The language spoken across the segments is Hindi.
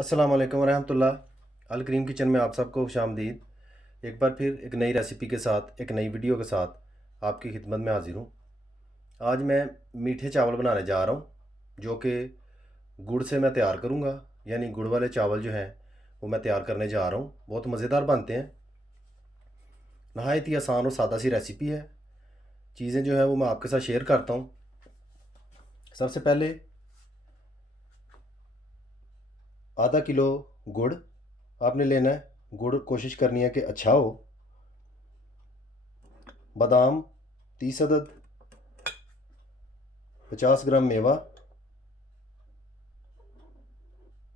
अस्सलाम वालेकुम रहमतुल्लाह। अल करीम किचन में आप सबको खुशामदीद। एक बार फिर एक नई रेसिपी के साथ, एक नई वीडियो के साथ आपकी खिदमत में हाजिर हूँ। आज मैं मीठे चावल बनाने जा रहा हूँ, जो कि गुड़ से मैं तैयार करूँगा। यानी गुड़ वाले चावल जो हैं वो मैं तैयार करने जा रहा हूँ। बहुत मज़ेदार बनते हैं। नहायत ही आसान और सादा सी रेसिपी है। चीज़ें जो है वो मैं आपके साथ शेयर करता हूँ। सबसे पहले आधा किलो गुड़ आपने लेना है। गुड़ कोशिश करनी है कि अच्छा हो। बादाम 30 अदद, 50 ग्राम मेवा,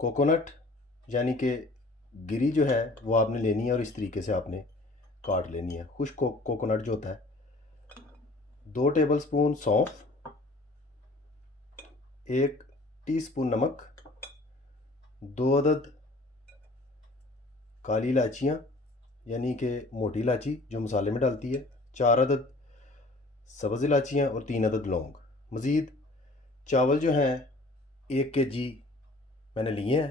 कोकोनट यानी कि गिरी जो है वो आपने लेनी है और इस तरीके से आपने काट लेनी है। खुश्क कोकोनट जो होता है, 2 टेबलस्पून सौंफ, 1 टीस्पून नमक, 2 अदद काली इलायचियाँ यानी कि मोटी इलायची जो मसाले में डालती है, 4 अदद सब्ज़ इलायचियाँ और 3 अदद लौंग। मज़ीद चावल जो हैं 1 kg मैंने लिए हैं।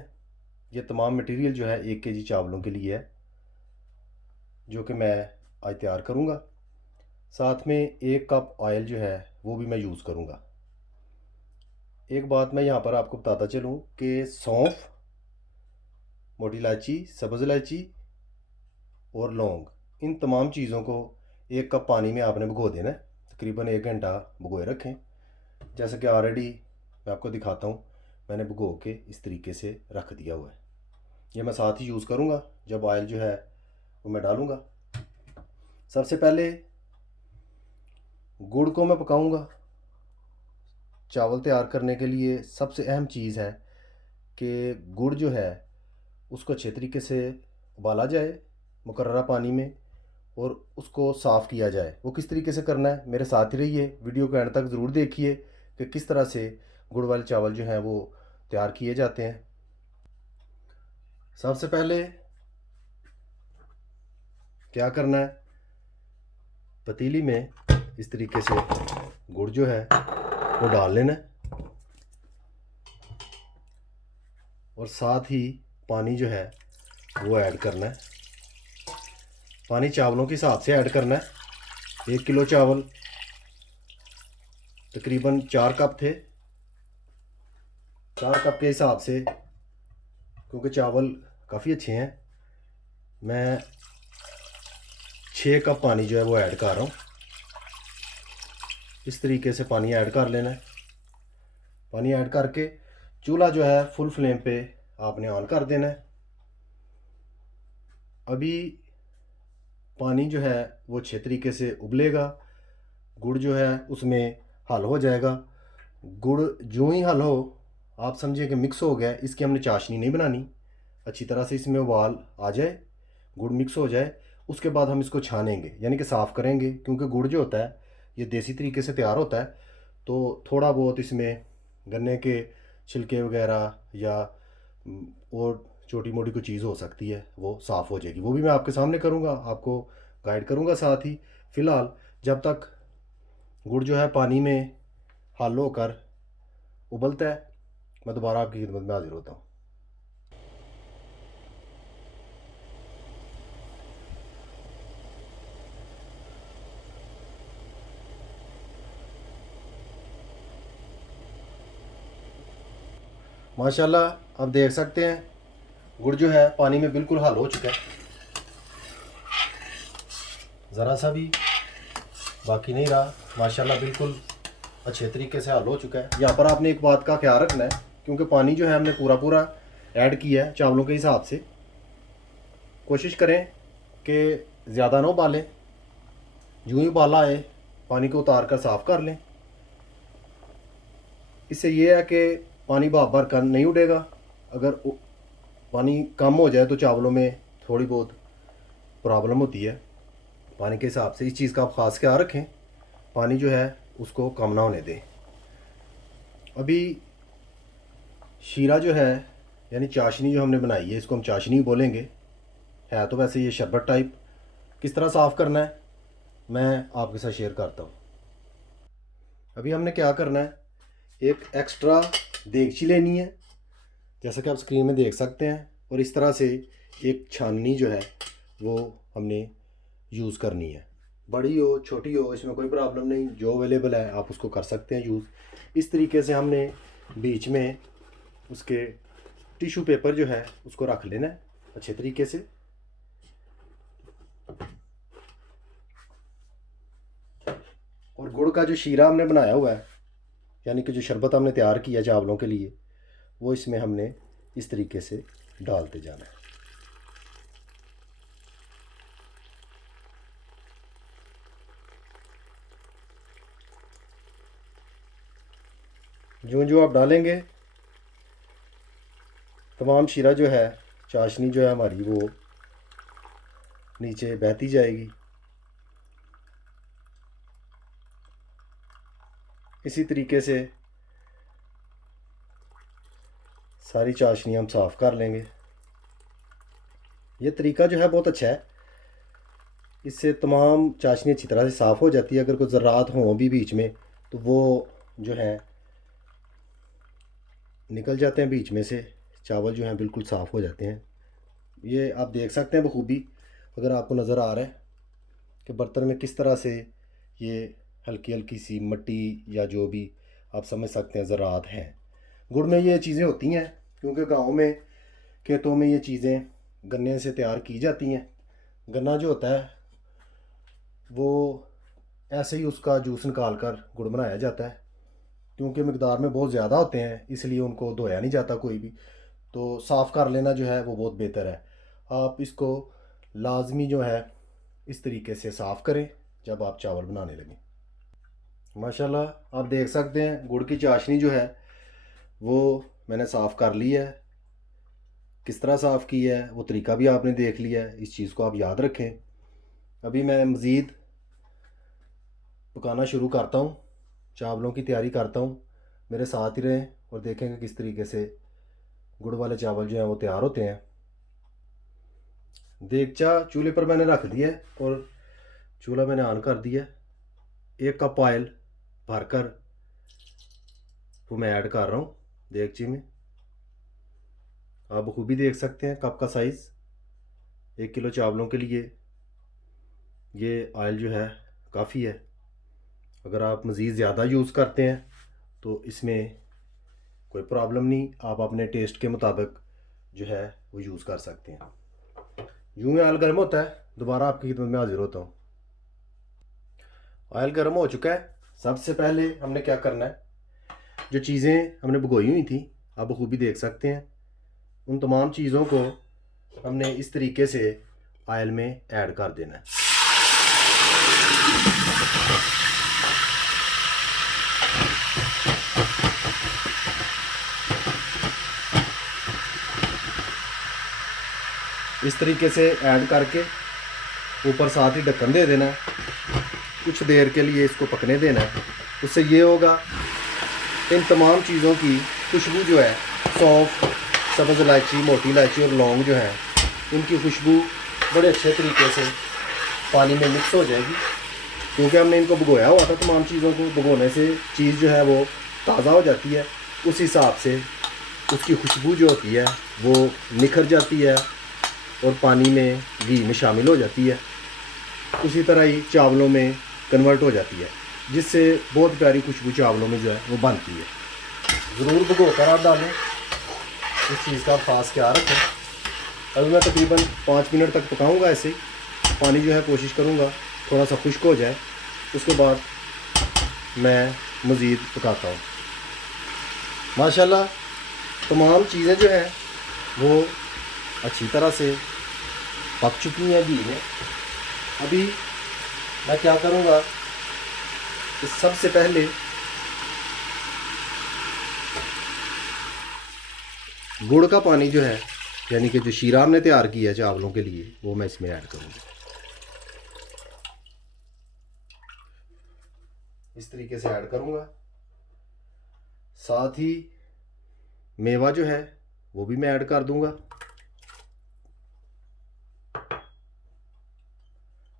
ये तमाम मटेरियल जो है 1 kg चावलों के लिए है, जो कि मैं आज तैयार करूँगा। साथ में 1 कप ऑयल जो है वो भी मैं यूज़ करूँगा। एक बात मैं यहाँ पर आपको बताता चलूँ कि सौंफ, मोटी इलायची, सब्ज़ इलायची और लौंग, इन तमाम चीज़ों को 1 कप पानी में आपने भिगो देना है। तकरीबन 1 घंटा भिगोए रखें। जैसे कि ऑलरेडी मैं आपको दिखाता हूँ, मैंने भिगो के इस तरीके से रख दिया हुआ है। ये मैं साथ ही यूज़ करूँगा जब ऑयल जो है वो मैं डालूँगा। सबसे पहले गुड़ को मैं पकाऊँगा। चावल तैयार करने के लिए सबसे अहम चीज़ है कि गुड़ जो है उसको अच्छे तरीके से उबाला जाए मुकर्ररा पानी में और उसको साफ़ किया जाए। वो किस तरीके से करना है, मेरे साथ ही रहिए, वीडियो को एंड तक ज़रूर देखिए कि किस तरह से गुड़ वाले चावल जो हैं वो तैयार किए जाते हैं। सबसे पहले क्या करना है, पतीली में इस तरीके से गुड़ जो है वो डाल लेना है और साथ ही पानी जो है वो ऐड करना है। पानी चावलों के हिसाब से ऐड करना है। 1 किलो चावल तकरीबन 4 कप थे। 4 कप के हिसाब से, क्योंकि चावल काफ़ी अच्छे हैं, मैं 6 कप पानी जो है वो ऐड कर रहा हूँ। इस तरीके से पानी ऐड कर लेना है। पानी ऐड करके चूल्हा जो है फुल फ्लेम पे आपने ऑन कर देना है। अभी पानी जो है वो अच्छे तरीके से उबलेगा। गुड़ जो है उसमें हल हो जाएगा। गुड़ जो ही हल हो, आप समझिए कि मिक्स हो गया। इसकी हमने चाशनी नहीं बनानी। अच्छी तरह से इसमें उबाल आ जाए, गुड़ मिक्स हो जाए, उसके बाद हम इसको छानेंगे यानी कि साफ़ करेंगे। क्योंकि गुड़ जो होता है ये देसी तरीके से तैयार होता है, तो थोड़ा बहुत इसमें गन्ने के छिलके वगैरह या और छोटी मोटी कोई चीज़ हो सकती है, वो साफ़ हो जाएगी। वो भी मैं आपके सामने करूँगा, आपको गाइड करूँगा साथ ही। फ़िलहाल जब तक गुड़ जो है पानी में हल होकर उबलता है, मैं दोबारा आपकी खिदमत में हाजिर होता हूँ। माशाल्लाह आप देख सकते हैं गुड़ जो है पानी में बिल्कुल हल हो चुका है। ज़रा सा भी बाकी नहीं रहा। माशाल्लाह बिल्कुल अच्छे तरीके से हल हो चुका है। यहाँ पर आपने एक बात का ख्याल रखना है, क्योंकि पानी जो है हमने पूरा पूरा ऐड किया है चावलों के हिसाब से। कोशिश करें कि ज़्यादा ना उबालें। यूँ ही उबाला आए पानी को उतार कर साफ़ कर लें। इससे ये है कि पानी बार बार कम नहीं उड़ेगा। अगर पानी कम हो जाए तो चावलों में थोड़ी बहुत प्रॉब्लम होती है। पानी के हिसाब से इस चीज़ का आप ख़ास ख्याल रखें, पानी जो है उसको कम ना होने दें। अभी शीरा जो है यानी चाशनी जो हमने बनाई है, इसको हम चाशनी बोलेंगे, है तो वैसे ये शरबत टाइप। किस तरह साफ़ करना है मैं आपके साथ शेयर करता हूँ। अभी हमने क्या करना है, एक एक्स्ट्रा देगची लेनी है जैसा कि आप स्क्रीन में देख सकते हैं। और इस तरह से एक छाननी जो है वो हमने यूज़ करनी है। बड़ी हो छोटी हो इसमें कोई प्रॉब्लम नहीं, जो अवेलेबल है आप उसको कर सकते हैं यूज़। इस तरीके से हमने बीच में उसके टिश्यू पेपर जो है उसको रख लेना है अच्छे तरीके से। और गुड़ का जो शीरा हमने बनाया हुआ है, यानी कि जो शरबत हमने तैयार किया चावलों के लिए, वो इसमें हमने इस तरीके से डालते जाना है। जो जो आप डालेंगे तमाम शीरा जो है, चाशनी जो है हमारी, वो नीचे बहती जाएगी। इसी तरीके से सारी चाशनी हम साफ़ कर लेंगे। ये तरीका जो है बहुत अच्छा है, इससे तमाम चाशनी अच्छी तरह से साफ़ हो जाती है। अगर कोई ज़रात हों भी बीच में तो वो जो है निकल जाते हैं बीच में से, चावल जो हैं बिल्कुल साफ़ हो जाते हैं। ये आप देख सकते हैं बखूबी, अगर आपको नज़र आ रहा है कि बर्तन में किस तरह से ये हल्की हल्की सी मट्टी या जो भी आप समझ सकते हैं ज़रात हैं। गुड़ में ये चीज़ें होती हैं क्योंकि गांव में खेतों में ये चीज़ें गन्ने से तैयार की जाती हैं। गन्ना जो होता है वो ऐसे ही उसका जूस निकाल कर गुड़ बनाया जाता है। क्योंकि मकदार में बहुत ज़्यादा होते हैं इसलिए उनको धोया नहीं जाता कोई भी, तो साफ़ कर लेना जो है वो बहुत बेहतर है। आप इसको लाजमी जो है इस तरीके से साफ़ करें जब आप चावल बनाने लगें। माशाल्लाह आप देख सकते हैं गुड़ की चाशनी जो है वो मैंने साफ़ कर ली है। किस तरह साफ़ की है वो तरीका भी आपने देख लिया है, इस चीज़ को आप याद रखें। अभी मैं मज़ीद पकाना शुरू करता हूँ, चावलों की तैयारी करता हूँ। मेरे साथ ही रहें और देखेंगे किस तरीके से गुड़ वाले चावल जो हैं वो तैयार होते हैं। देगचा चूल्हे पर मैंने रख दिया है और चूल्हा मैंने ऑन कर दिया। 1 कप ऑयल भरकर वो मैं ऐड कर रहा हूँ देगची में। आप बखूबी देख सकते हैं कप का साइज़। 1 किलो चावलों के लिए ये ऑयल जो है काफ़ी है। अगर आप मज़ीद ज़्यादा यूज़ करते हैं तो इसमें कोई प्रॉब्लम नहीं, आप अपने टेस्ट के मुताबिक जो है वो यूज़ कर सकते हैं। यूँ में ऑयल गर्म होता है, दोबारा आपकी खिदमत में हाजिर होता हूँ। ऑयल गर्म हो चुका है। सबसे पहले हमने क्या करना है, जो चीज़ें हमने भिगोई हुई थी आप बखूबी देख सकते हैं, उन तमाम चीज़ों को हमने इस तरीके से ऑयल में ऐड कर देना है। इस तरीके से ऐड करके ऊपर साथ ही ढक्कन दे देना है। कुछ देर के लिए इसको पकने देना है। उससे ये होगा इन तमाम चीज़ों की खुशबू जो है, सौंफ, सब्ज़ इलायची, मोटी इलायची और लौंग जो है, इनकी खुशबू बड़े अच्छे तरीके से पानी में मिक्स हो जाएगी। क्योंकि हमने इनको भिगोया हुआ था, तमाम चीज़ों को भिगोने से चीज़ जो है वो ताज़ा हो जाती है। उस हिसाब से उसकी खुशबू जो होती है वो निखर जाती है और पानी में घी में शामिल हो जाती है। उसी तरह ही चावलों में कन्वर्ट हो जाती है, जिससे बहुत प्यारी खुशबू चावलों में जो है वो बनती है। ज़रूर भिगो कर आप डालें, इस चीज़ का ख़ास ख्याल रखें। अभी मैं तकरीबन 5 मिनट तक पकाऊंगा ऐसे ही। पानी जो है कोशिश करूंगा थोड़ा सा खुश्क हो जाए, उसके बाद मैं मज़ीद पकाता हूँ। माशाल्लाह तमाम चीज़ें जो हैं वो अच्छी तरह से पक चुकी हैं घी में। अभी मैं क्या करूँगा कि सबसे पहले गुड़ का पानी जो है, यानी कि जो शीरा हमने तैयार किया है चावलों के लिए, वो मैं इसमें ऐड करूँगा। इस तरीके से ऐड करूँगा। साथ ही मेवा जो है वो भी मैं ऐड कर दूँगा।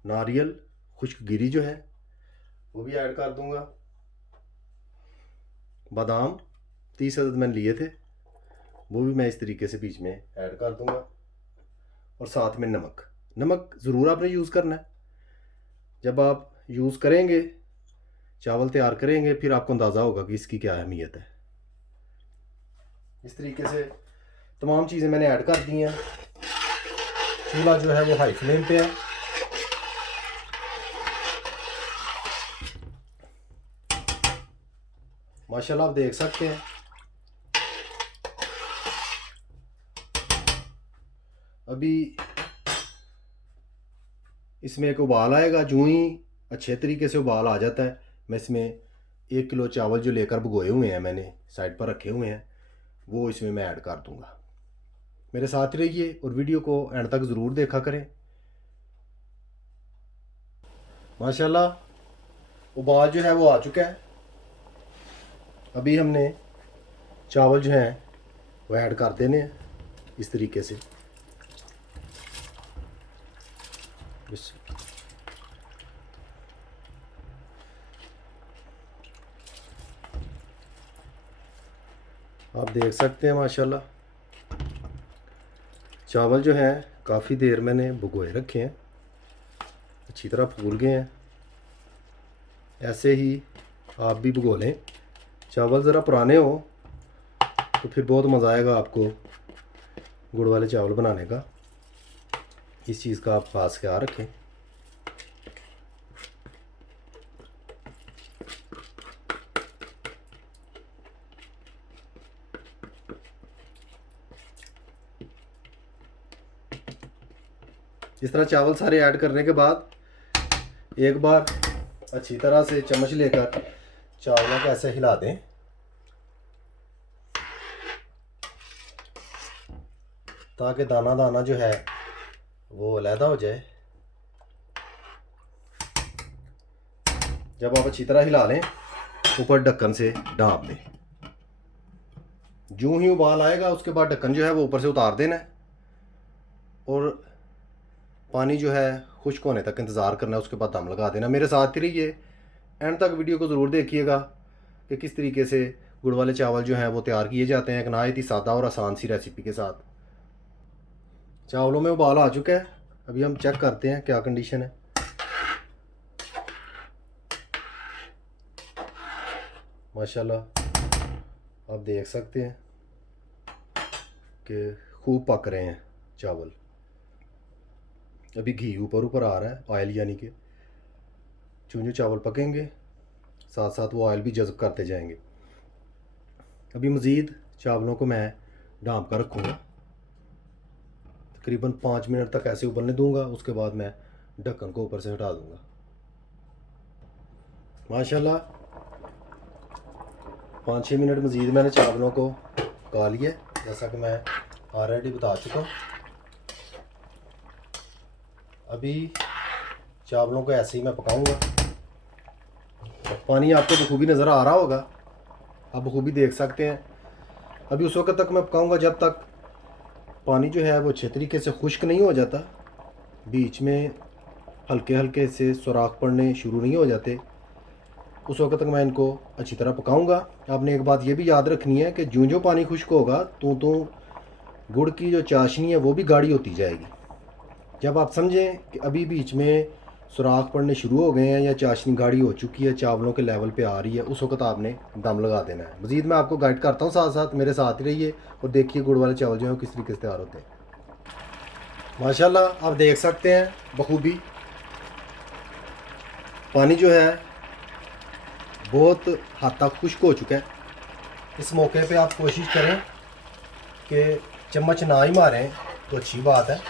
नारियल खुश्क गिरी जो है वो भी ऐड कर दूँगा। बादाम 30 अदद मैंने लिए थे वो भी मैं इस तरीके से बीच में ऐड कर दूंगा। और साथ में नमक ज़रूर आपने यूज़ करना है। जब आप यूज़ करेंगे, चावल तैयार करेंगे, फिर आपको अंदाज़ा होगा कि इसकी क्या अहमियत है। इस तरीके से तमाम चीज़ें मैंने ऐड कर दी हैं। चूल्हा जो है वो हाई फ्लेम पे है। माशाल्लाह आप देख सकते हैं। अभी इसमें एक उबाल आएगा। जो ही अच्छे तरीके से उबाल आ जाता है, मैं इसमें 1 किलो चावल जो लेकर भिगोए हुए हैं, मैंने साइड पर रखे हुए हैं, वो इसमें मैं ऐड कर दूंगा। मेरे साथ रहिए और वीडियो को एंड तक ज़रूर देखा करें। माशाल्लाह उबाल जो है वो आ चुका है। अभी हमने चावल जो हैं वो ऐड कर देने हैं इस तरीके से। आप देख सकते हैं माशाल्लाह चावल जो हैं काफ़ी देर मैंने भिगोए रखे हैं, अच्छी तरह फूल गए हैं। ऐसे ही आप भी भिगो लें। चावल ज़रा पुराने हो तो फिर बहुत मज़ा आएगा आपको गुड़ वाले चावल बनाने का। इस चीज़ का आप खास ख्याल रखें। इस तरह चावल सारे ऐड करने के बाद एक बार अच्छी तरह से चम्मच लेकर चावलों को ऐसे हिला दें ताकि दाना दाना जो है वो अलहदा हो जाए। जब आप अच्छी तरह हिला लें, ऊपर ढक्कन से ढाँप दें। जो ही उबाल आएगा उसके बाद ढक्कन जो है वो ऊपर से उतार देना है और पानी जो है खुश्क होने तक इंतज़ार करना है। उसके बाद दम लगा देना। मेरे साथ ही रहिए, एंड तक वीडियो को ज़रूर देखिएगा कि किस तरीके से गुड़ वाले चावल जो हैं वो तैयार किए जाते हैं एक नहायत ही सादा और आसान सी रेसिपी के साथ। चावलों में उबाल आ चुका है। अभी हम चेक करते हैं क्या कंडीशन है। माशाल्लाह आप देख सकते हैं कि खूब पक रहे हैं चावल। अभी घी ऊपर ऊपर आ रहा है, ऑयल, यानी कि जो चावल पकेंगे साथ साथ वो ऑयल भी जज़ब करते जाएंगे। अभी मज़ीद चावलों को मैं ढाँप कर रखूँगा, तकरीबन 5 मिनट तक ऐसे उबलने दूंगा। उसके बाद मैं ढक्कन को ऊपर से हटा दूंगा। माशाल्लाह 5-6 मिनट मज़ीद मैंने चावलों को पका लिया, जैसा कि मैं ऑलरेडी बता चुका हूँ। अभी चावलों को ऐसे ही मैं पकाऊंगा। पानी आपको बखूबी नज़र आ रहा होगा, आप बखूबी देख सकते हैं। अभी उस वक्त तक मैं पकाऊंगा जब तक पानी जो है वो अच्छे तरीके से खुश्क नहीं हो जाता, बीच में हल्के हल्के से सुराख पड़ने शुरू नहीं हो जाते। उस वक्त तक मैं इनको अच्छी तरह पकाऊंगा। आपने एक बात ये भी याद रखनी है कि जो पानी खुश्क होगा तो गुड़ की जो चाशनी है वो भी गाढ़ी होती जाएगी। जब आप समझें कि अभी बीच में सुराख पड़ने शुरू हो गए हैं या चाशनी गाढ़ी हो चुकी है, चावलों के लेवल पे आ रही है, उस वक्त आपने दम लगा देना है। मज़ीद मैं आपको गाइड करता हूँ, साथ साथ मेरे साथ ही रहिए और देखिए गुड़ वाले चावल जो हैं किस तरीके से तैयार होते हैं। माशाल्लाह आप देख सकते हैं बखूबी पानी जो है बहुत हद तक खुश्क हो चुका है। इस मौके पे आप कोशिश करें कि चम्मच ना ही मारें तो अच्छी बात है,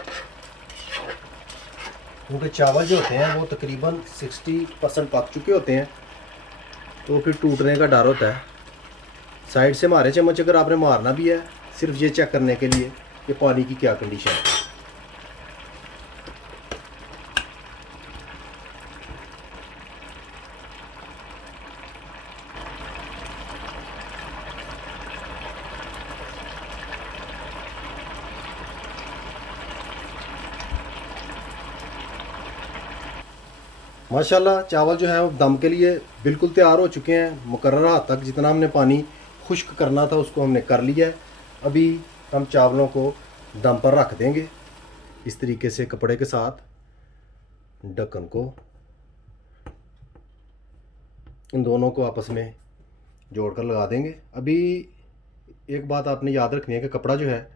क्योंकि चावल जो होते हैं वो तकरीबन 60% पक चुके होते हैं, तो फिर टूटने का डर होता है। साइड से मारे चम्मच अगर आपने मारना भी है, सिर्फ ये चेक करने के लिए कि पानी की क्या कंडीशन है। माशाल्लाह चावल जो है वो दम के लिए बिल्कुल तैयार हो चुके हैं। मुकर्रर हद तक जितना हमने पानी खुश्क करना था उसको हमने कर लिया है। अभी हम चावलों को दम पर रख देंगे। इस तरीके से कपड़े के साथ ढक्कन को, इन दोनों को आपस में जोड़कर लगा देंगे। अभी एक बात आपने याद रखनी है कि कपड़ा जो है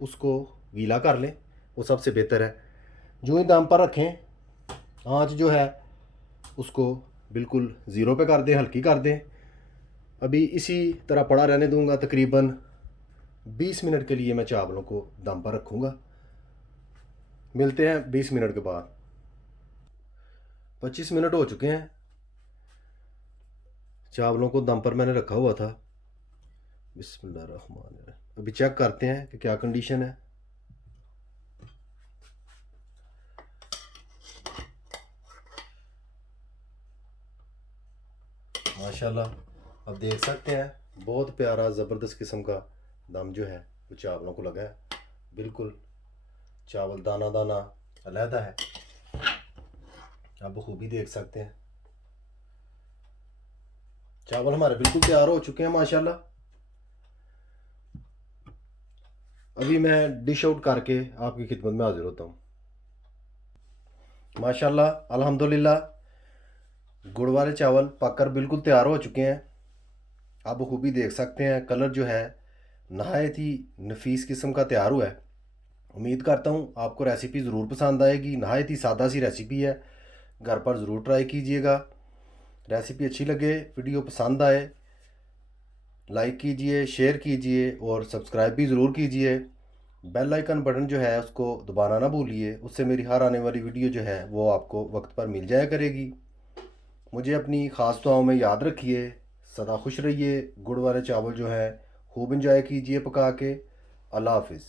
उसको गीला कर लें, वो सबसे बेहतर है। जो ही दम पर रखें, आंच जो है उसको बिल्कुल ज़ीरो पे कर दें, हल्की कर दें। अभी इसी तरह पड़ा रहने दूंगा। तकरीबन 20 मिनट के लिए मैं चावलों को दम पर रखूँगा। मिलते हैं 20 मिनट के बाद। 25 मिनट हो चुके हैं, चावलों को दम पर मैंने रखा हुआ था। बिस्मिल्लाहिर्रहमानिर्रहीम। अभी चेक करते हैं कि क्या कंडीशन है। माशाल्लाह, अब देख सकते हैं बहुत प्यारा ज़बरदस्त किस्म का दम जो है वो चावलों को लगा है। बिल्कुल चावल दाना दाना अलहदा है, आप बखूबी देख सकते हैं। चावल हमारे बिल्कुल तैयार हो चुके हैं माशाल्लाह। अभी मैं डिश आउट करके आपकी खिदमत में हाजिर होता हूँ। माशाल्लाह अल्हम्दुलिल्लाह, गुड़ वाले चावल पककर बिल्कुल तैयार हो चुके हैं। आप बखूबी देख सकते हैं कलर जो है नहायत ही नफीस किस्म का तैयार हुआ है। उम्मीद करता हूँ आपको रेसिपी ज़रूर पसंद आएगी। नहायत ही सादा सी रेसिपी है, घर पर ज़रूर ट्राई कीजिएगा। रेसिपी अच्छी लगे, वीडियो पसंद आए, लाइक कीजिए, शेयर कीजिए और सब्सक्राइब भी ज़रूर कीजिए। बेल आइकन बटन जो है उसको दबाना ना भूलिए, उससे मेरी हर आने वाली वीडियो जो है वो आपको वक्त पर मिल जाया करेगी। मुझे अपनी ख़ास दुआओं में याद रखिए। सदा खुश रहिए। गुड़ वाले चावल जो है खूब इंजॉय कीजिए पका के। अल्लाह हाफिज़।